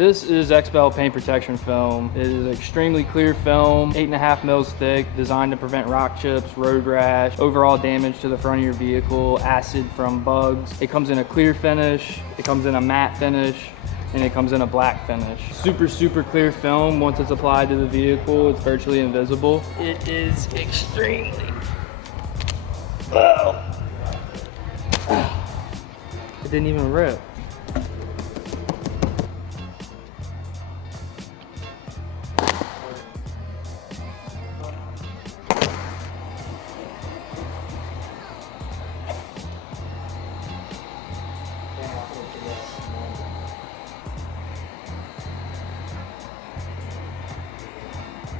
This is XPEL Paint Protection Film. It is extremely clear film, 8.5 mils thick, designed to prevent rock chips, road rash, overall damage to the front of your vehicle, acid from bugs. It comes in a clear finish, it comes in a matte finish, and it comes in a black finish. Super clear film. Once it's applied to the vehicle, it's virtually invisible. It is extremely, it didn't even rip.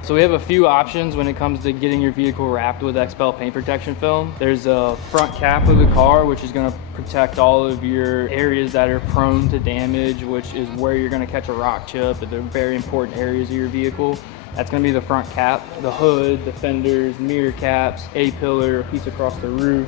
So we have a few options when it comes to getting your vehicle wrapped with XPEL Paint Protection Film. There's a front cap of the car, which is going to protect all of your areas that are prone to damage, which is where you're going to catch a rock chip, but they're very important areas of your vehicle. That's going to be the front cap. The hood, the fenders, mirror caps, A-pillar, a piece across the roof,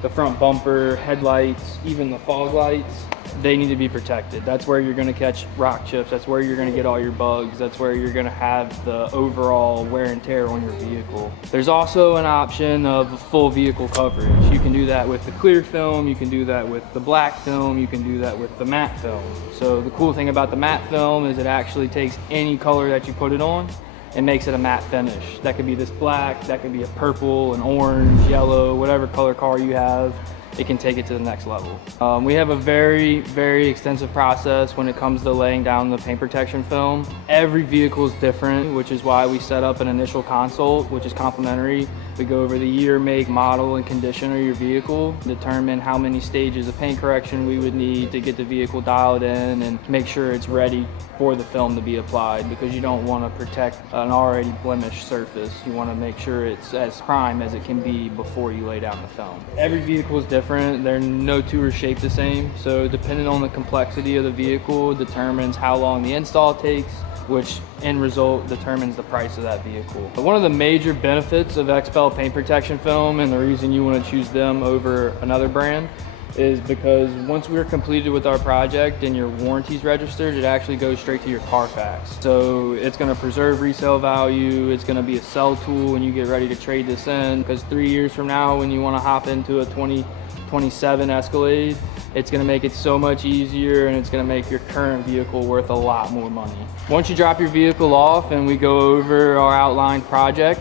the front bumper, headlights, even the fog lights. They need to be protected. That's where you're going to catch rock chips. That's where you're going to get all your bugs. That's where you're going to have the overall wear and tear on your vehicle. There's also an option of full vehicle coverage. You can do that with the clear film. You can do that with the black film. You can do that with the matte film. So the cool thing about the matte film is it actually takes any color that you put it on and makes it a matte finish. That could be this black, that could be a purple, an orange, yellow, whatever color car you have. It can take it to the next level. We have a very extensive process when it comes to laying down the paint protection film. Every vehicle is different, which is why we set up an initial consult, which is complimentary. We go over the year, make, model, and condition of your vehicle, determine how many stages of paint correction we would need to get the vehicle dialed in and make sure it's ready for the film to be applied, because you don't want to protect an already blemished surface. You want to make sure it's as prime as it can be before you lay down the film. Every vehicle is different. They're no two are shaped the same. So depending on the complexity of the vehicle determines how long the install takes, which end result determines the price of that vehicle. But one of the major benefits of XPEL Paint Protection Film, and the reason you want to choose them over another brand, is because once we're completed with our project and your warranty's registered, it actually goes straight to your CarFax. So it's going to preserve resale value. It's going to be a sell tool when you get ready to trade this in, because 3 years from now when you want to hop into a 2027 Escalade, it's going to make it so much easier, and it's going to make your current vehicle worth a lot more money. Once you drop your vehicle off and we go over our outlined project,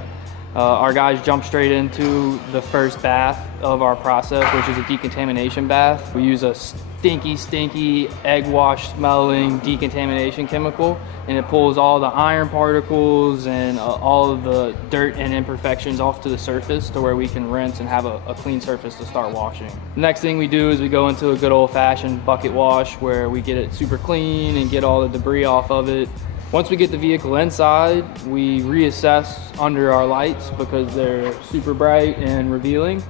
our guys jump straight into the first bath of our process, which is a decontamination bath. We use a stinky egg wash smelling decontamination chemical, and it pulls all the iron particles and all of the dirt and imperfections off to the surface to where we can rinse and have a clean surface to start washing. The next thing we do is we go into a good old-fashioned bucket wash where we get it super clean and get all the debris off of it. Once we get the vehicle inside, we reassess under our lights because they're super bright and revealing.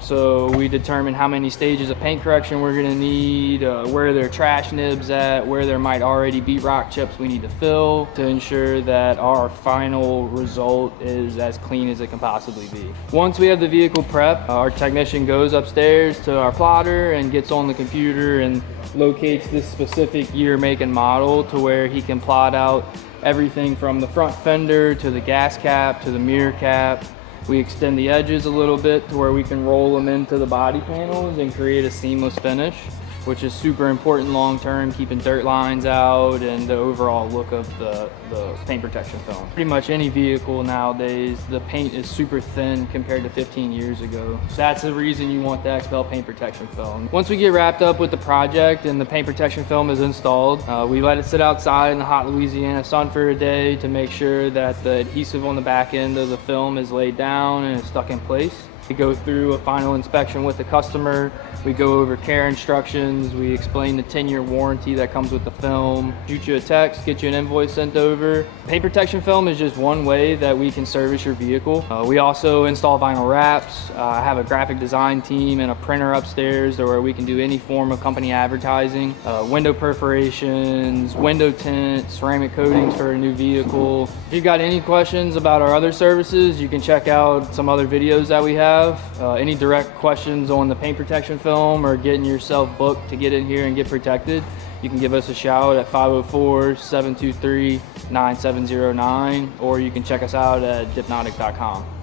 So we determine how many stages of paint correction we're going to need, where there are trash nibs at, where there might already be rock chips we need to fill to ensure that our final result is as clean as it can possibly be. Once we have the vehicle prepped, our technician goes upstairs to our plotter and gets on the computer and locates this specific year, make, and model to where he can plot out everything from the front fender to the gas cap to the mirror cap. We extend the edges a little bit to where we can roll them into the body panels and create a seamless finish, which is super important long term, keeping dirt lines out and the overall look of the paint protection film. Pretty much any vehicle nowadays, the paint is super thin compared to 15 years ago. So that's the reason you want the XPEL Paint Protection Film. Once we get wrapped up with the project and the paint protection film is installed, we let it sit outside in the hot Louisiana sun for a day to make sure that the adhesive on the back end of the film is laid down and is stuck in place. We go through a final inspection with the customer. We go over care instructions. We explain the 10-year warranty that comes with the film. Shoot you a text, get you an invoice sent over. Paint protection film is just one way that we can service your vehicle. We also install vinyl wraps. I have a graphic design team and a printer upstairs where we can do any form of company advertising. Window perforations, window tints, ceramic coatings for a new vehicle. If you've got any questions about our other services, you can check out some other videos that we have. Any direct questions on the paint protection film or getting yourself booked to get in here and get protected, you can give us a shout at 504-723-9709, or you can check us out at dipnotic.com.